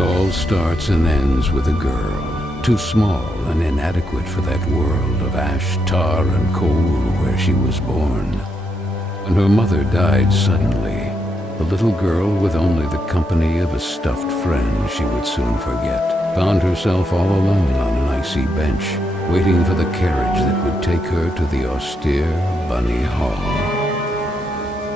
all starts and ends with a girl, too small and inadequate for that world of ash, tar, and coal where she was born. When her mother died suddenly, the little girl, with only the company of a stuffed friend she would soon forget, found herself all alone on an icy bench, waiting for the carriage that would take her to the austere Bunny Hall.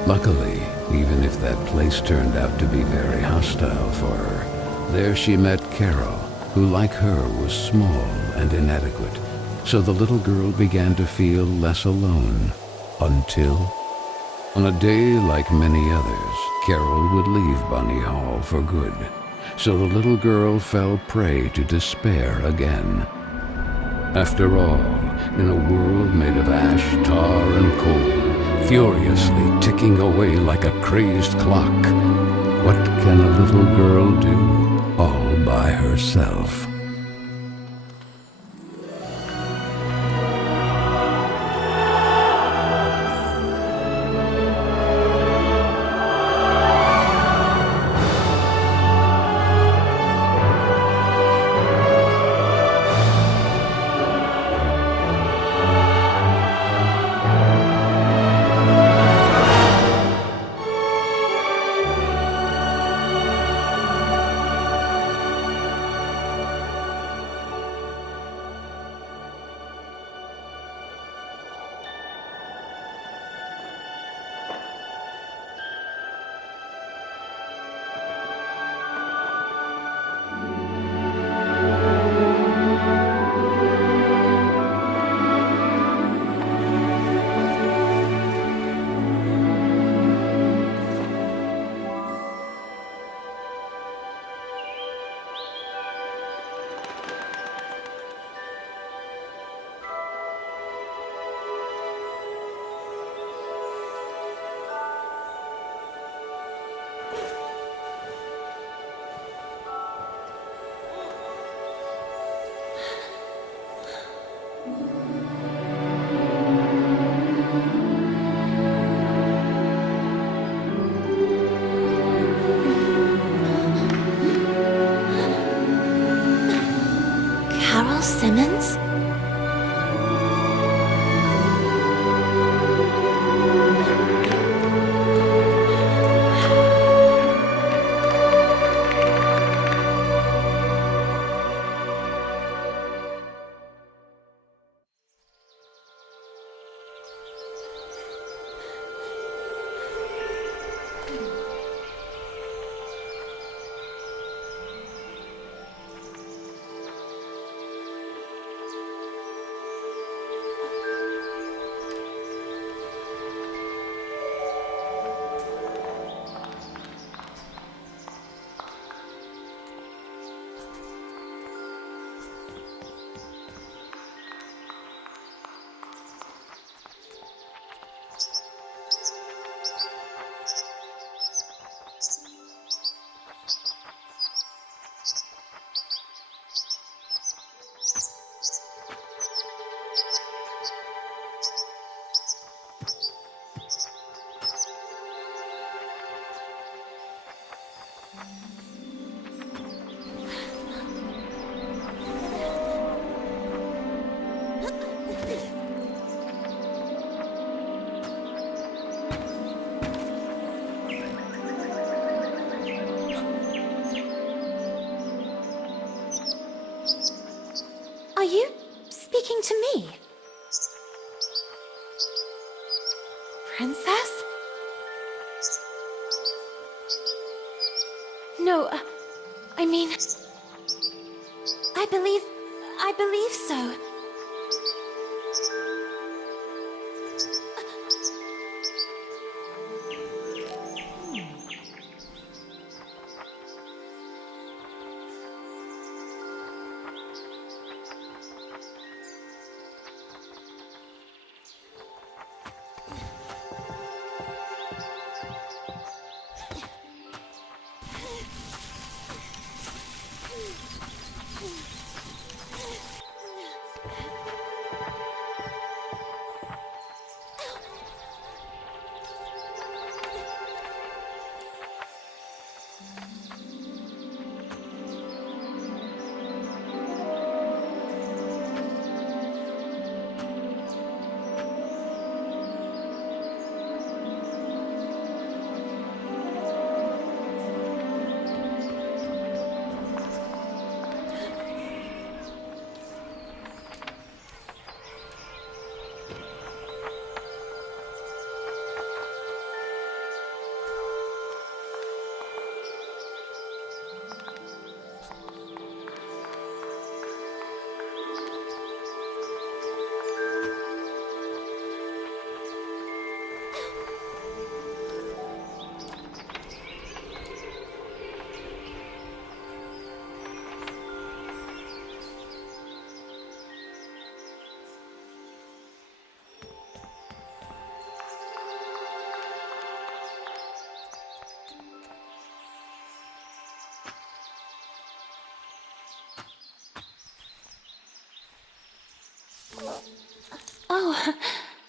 Luckily, even if that place turned out to be very hostile for her, there she met Carole, who like her was small and inadequate, so the little girl began to feel less alone, until, on a day like many others, Carole would leave Bunny Hall for good, so the little girl fell prey to despair again. After all, in a world made of ash, tar, and coal, furiously ticking away like a crazed clock, what can a little girl do all by herself? Simmons? Are you speaking to me? Princess? No, I mean... I believe so.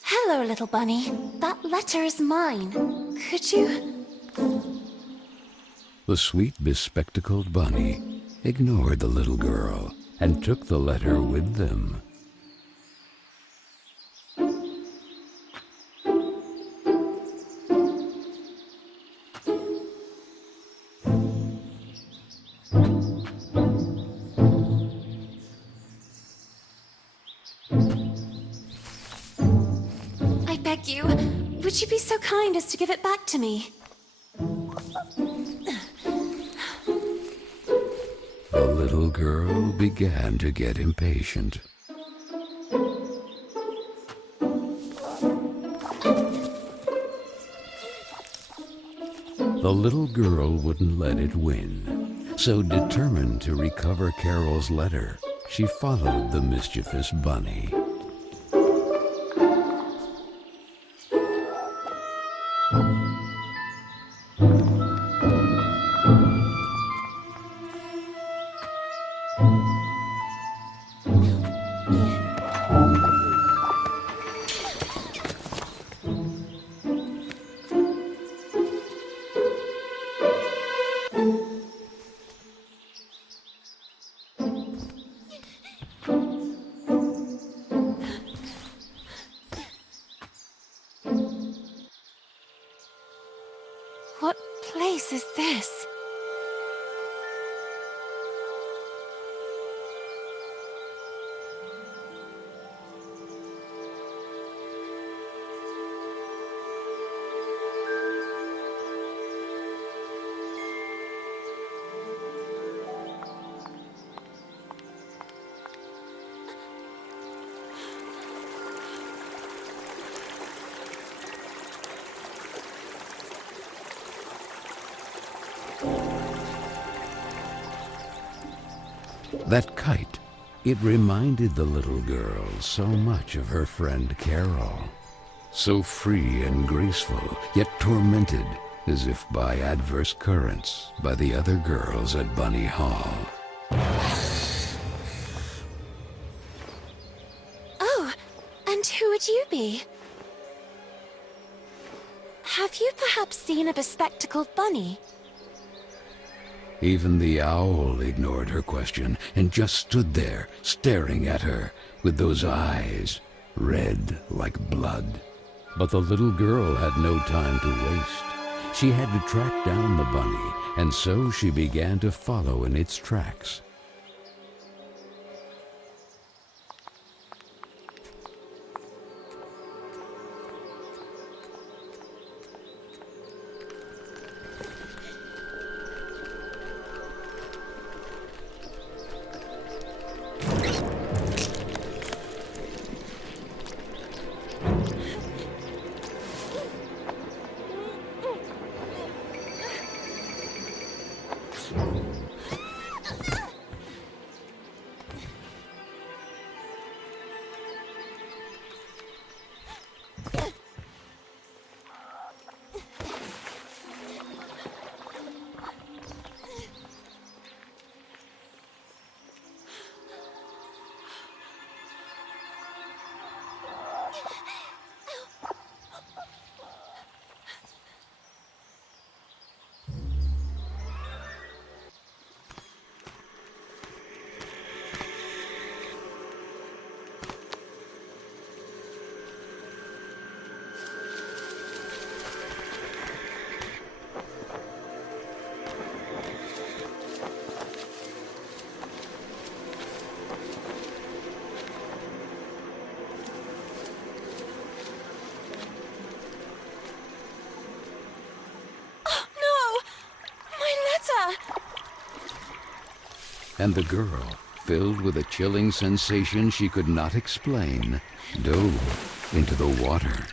Hello, little bunny. That letter is mine. Could you... The sweet bespectacled bunny ignored the little girl and took the letter with them. I beg you, would you be so kind as to give it back to me? The little girl began to get impatient. The little girl wouldn't let it win, so determined to recover Carole's letter, she followed the mischievous bunny. What place is this? That kite, it reminded the little girl so much of her friend Carole. So free and graceful, yet tormented, as if by adverse currents, by the other girls at Bunny Hall. Oh, and who would you be? Have you perhaps seen a bespectacled bunny? Even the owl ignored her question and just stood there, staring at her, with those eyes, red like blood. But the little girl had no time to waste. She had to track down the bunny, and so she began to follow in its tracks. And the girl, filled with a chilling sensation she could not explain, dove into the water.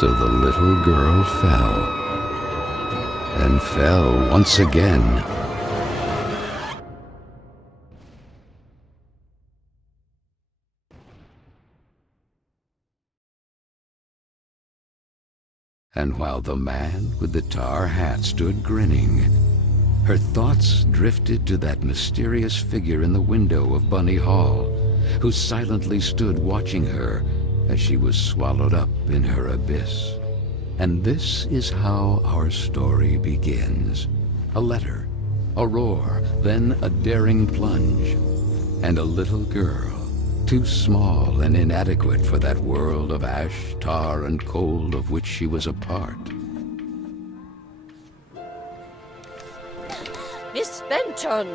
So the little girl fell, and fell once again. And while the man with the tar hat stood grinning, her thoughts drifted to that mysterious figure in the window of Bunny Hall, who silently stood watching her as she was swallowed up in her abyss. And this is how our story begins. A letter, a roar, then a daring plunge, and a little girl, too small and inadequate for that world of ash, tar, and coal of which she was a part. Miss Benton,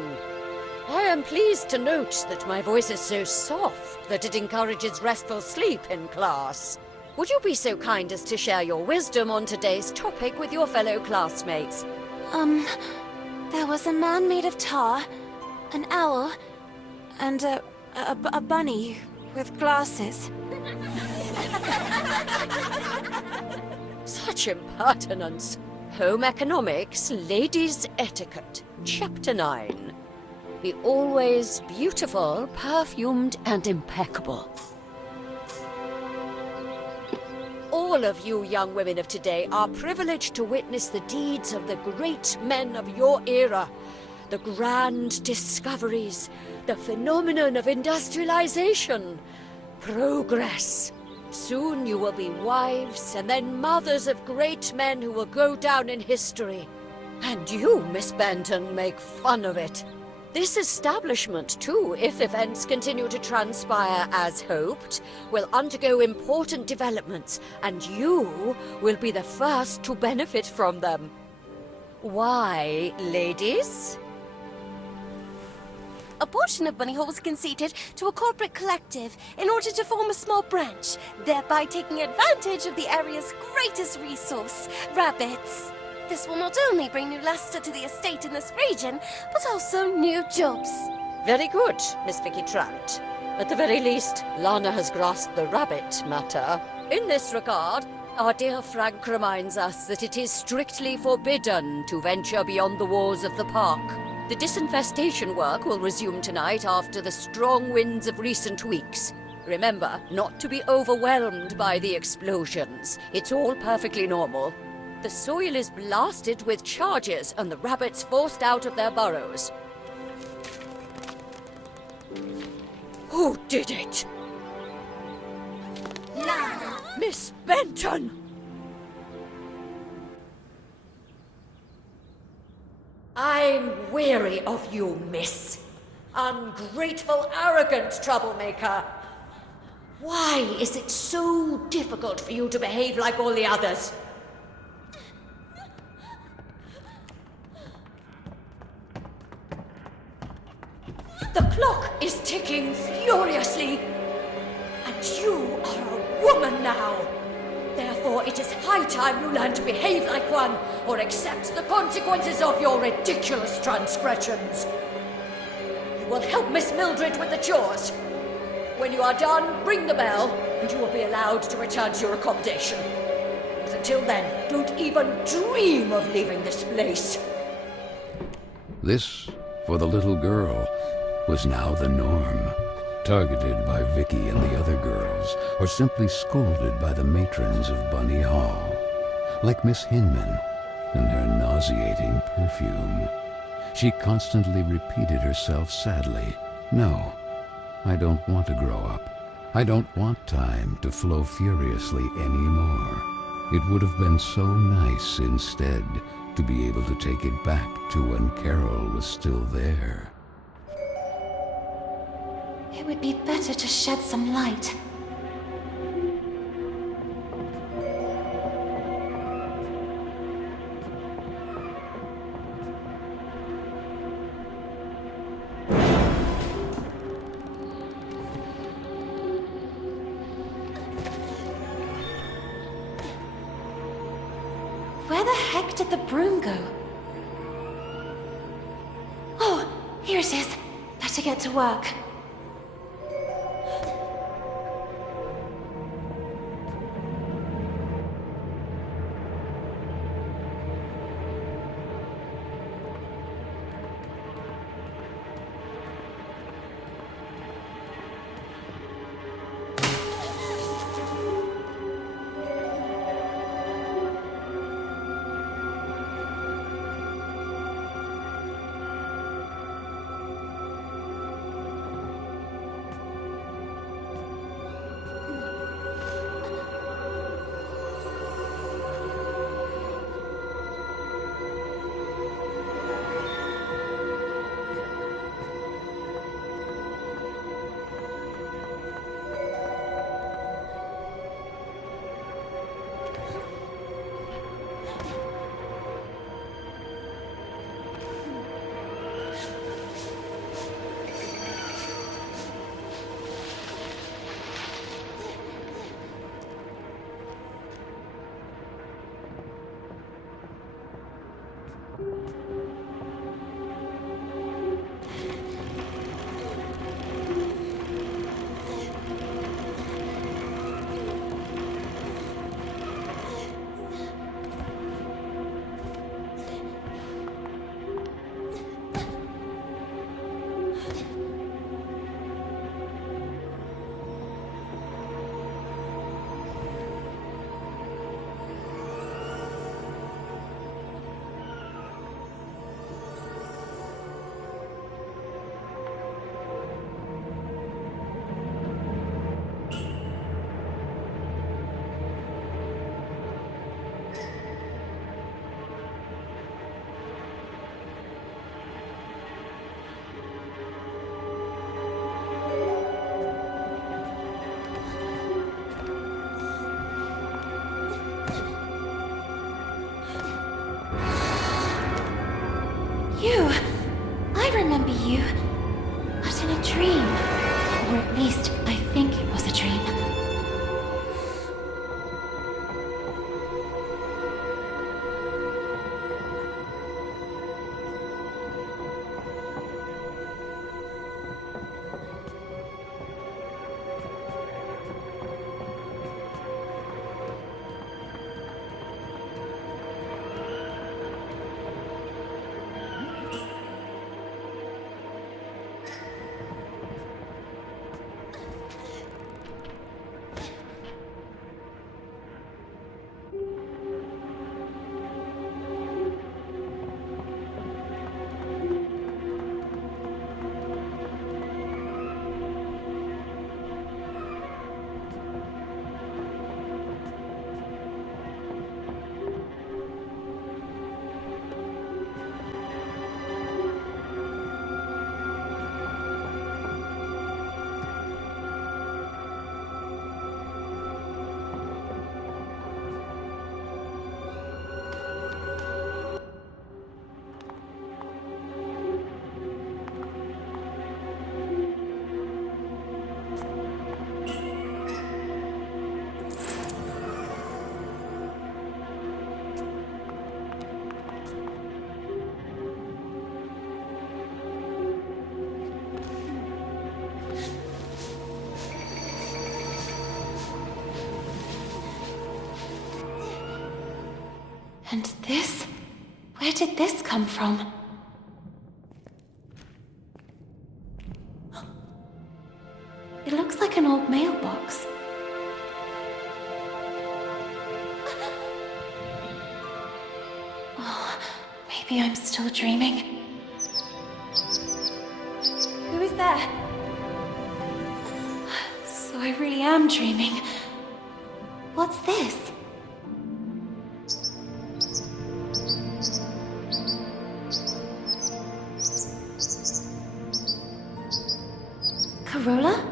I am pleased to note that my voice is so soft that it encourages restful sleep in class. Would you be so kind as to share your wisdom on today's topic with your fellow classmates? There was a man made of tar, an owl, and a bunny with glasses. Such impertinence. Home Economics, Ladies' Etiquette, Chapter 9. Be always beautiful, perfumed, and impeccable. All of you young women of today are privileged to witness the deeds of the great men of your era. The grand discoveries, the phenomenon of industrialization, progress. Soon you will be wives and then mothers of great men who will go down in history. And you, Miss Benton, make fun of it. This establishment, too, if events continue to transpire as hoped, will undergo important developments, and you will be the first to benefit from them. Why, ladies? A portion of Bunny Hall was conceded to a corporate collective in order to form a small branch, thereby taking advantage of the area's greatest resource, rabbits. This will not only bring new luster to the estate in this region, but also new jobs. Very good, Miss Vicky Trout. At the very least, Lana has grasped the rabbit matter. In this regard, our dear Frank reminds us that it is strictly forbidden to venture beyond the walls of the park. The disinfestation work will resume tonight after the strong winds of recent weeks. Remember, not to be overwhelmed by the explosions. It's all perfectly normal. The soil is blasted with charges and the rabbits forced out of their burrows. Who did it? Lana! Miss Benton! I'm weary of you, miss. Ungrateful, arrogant troublemaker. Why is it so difficult for you to behave like all the others? The clock is ticking furiously, and you are a woman now. Therefore, it is high time you learn to behave like one, or accept the consequences of your ridiculous transgressions. You will help Miss Mildred with the chores. When you are done, ring the bell, and you will be allowed to return to your accommodation. But until then, don't even dream of leaving this place. This, for the little girl, was now the norm, targeted by Vicky and the other girls, or simply scolded by the matrons of Bunny Hall, like Miss Hinman and her nauseating perfume. She constantly repeated herself sadly, "No, I don't want to grow up. I don't want time to flow furiously anymore. It would have been so nice instead to be able to take it back to when Carole was still there." It would be better to shed some light. Where the heck did the broom go? Oh, here it is. Better get to work. I remember you. But in a dream. Or at least, I think it was a dream. And this? Where did this come from? It looks like an old mailbox. Oh, maybe I'm still dreaming. Who is there? So I really am dreaming. What's this? Carola?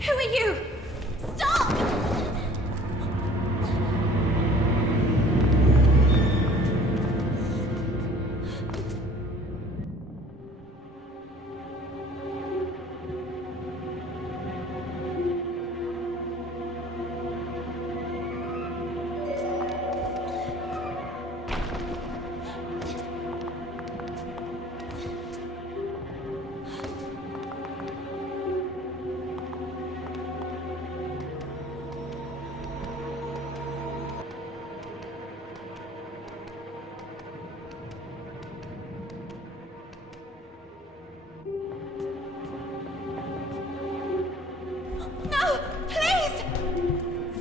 Who are you? Stop! No! Please!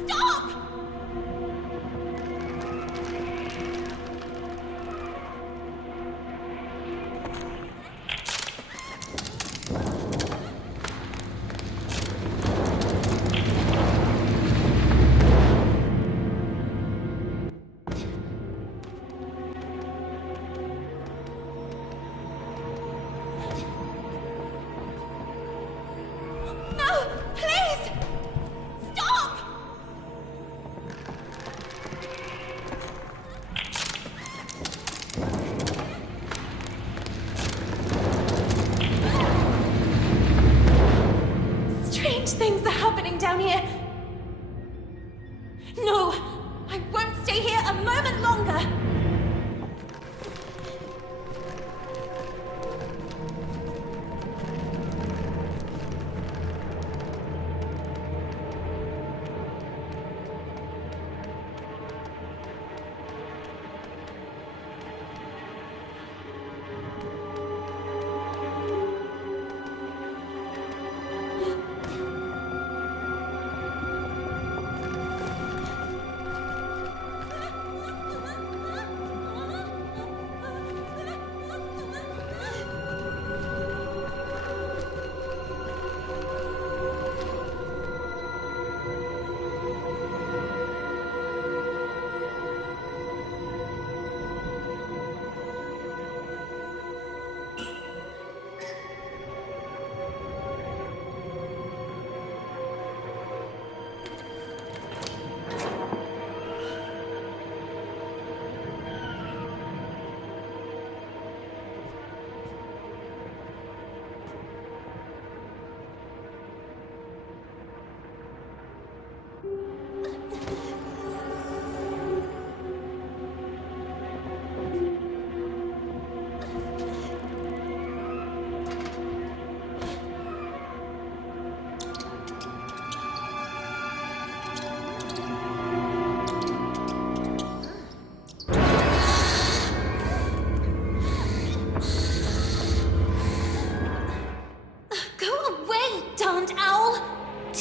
Stop! No! Please! Stop! Strange things are happening down here. No! I won't stay here a moment longer!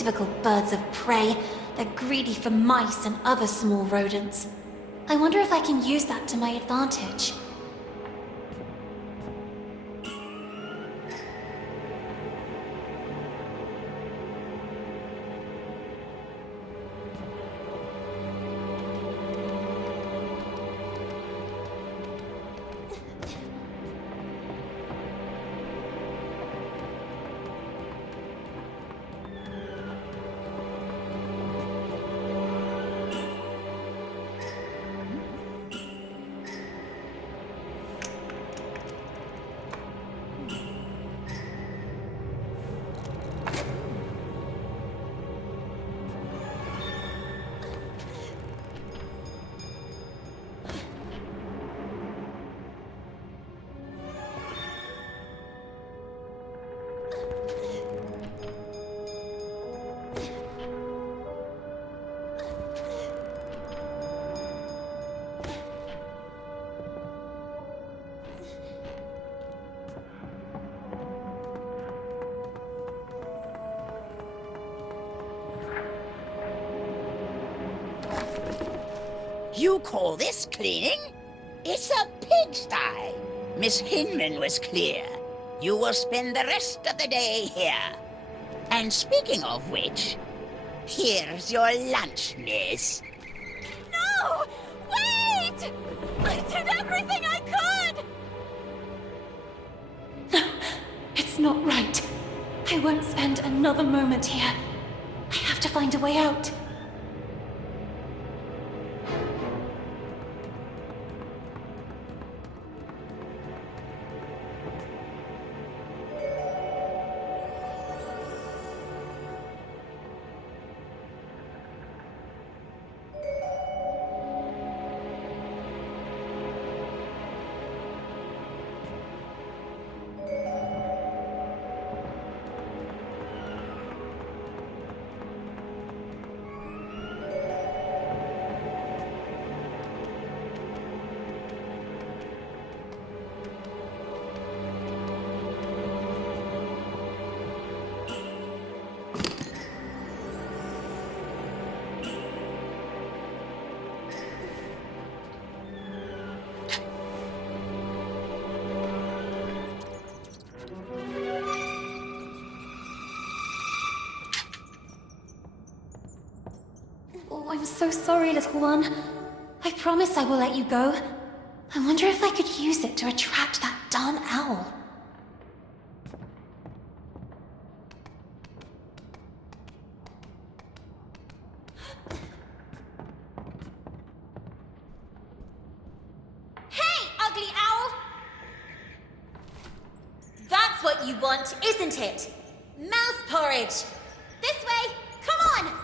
Typical birds of prey. They're greedy for mice and other small rodents. I wonder if I can use that to my advantage. You call this cleaning? It's a pigsty. Miss Hinman was clear. You will spend the rest of the day here. And speaking of which, here's your lunch, miss. No! Wait! I did everything I could! It's not right. I won't spend another moment here. I have to find a way out. Oh, I'm so sorry, little one. I promise I will let you go. I wonder if I could use it to attract that darn owl. Hey, ugly owl! That's what you want, isn't it? Mouse porridge! This way! Come on!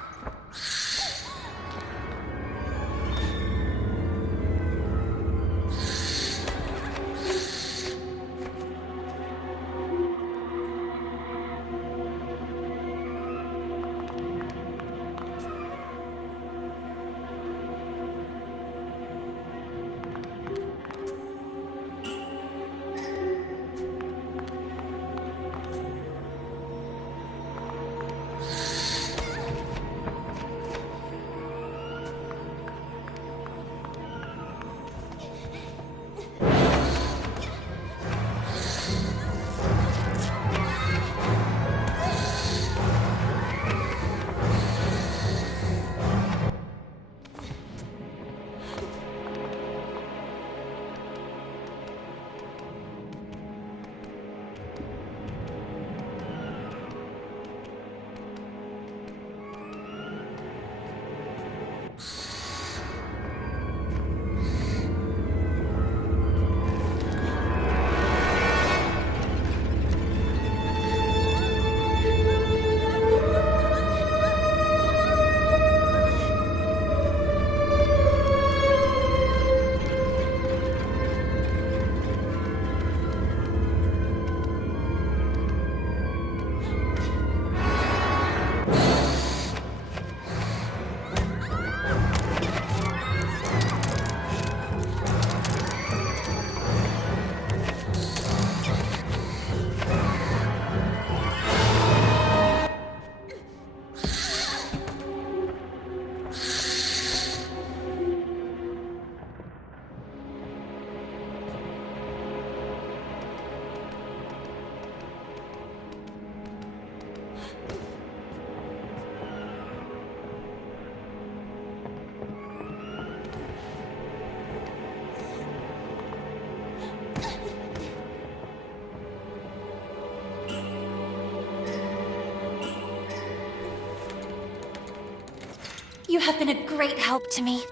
have been a great help to me.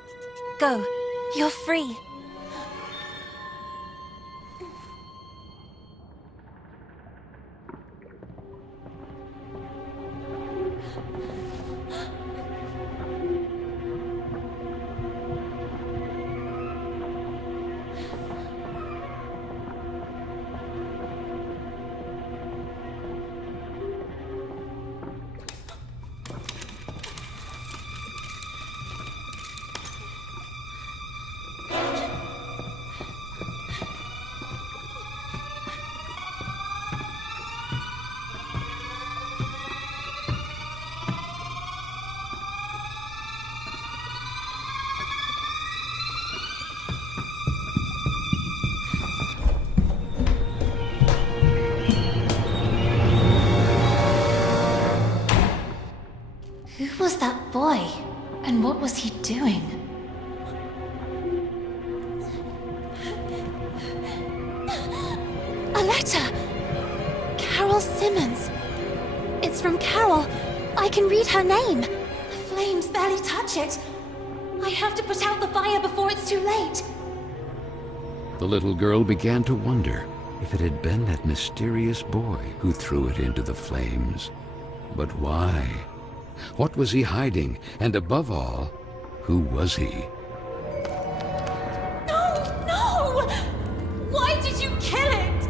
Go. You're free. Who was that boy? And what was he doing? A letter! Carole Simmons. It's from Carole. I can read her name. The flames barely touch it. I have to put out the fire before it's too late. The little girl began to wonder if it had been that mysterious boy who threw it into the flames. But why? What was he hiding? And above all, who was he? No! No! Why did you kill it?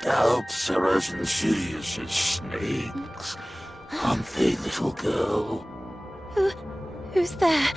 Doubts are as insidious as snakes, aren't they, little girl? Who's there?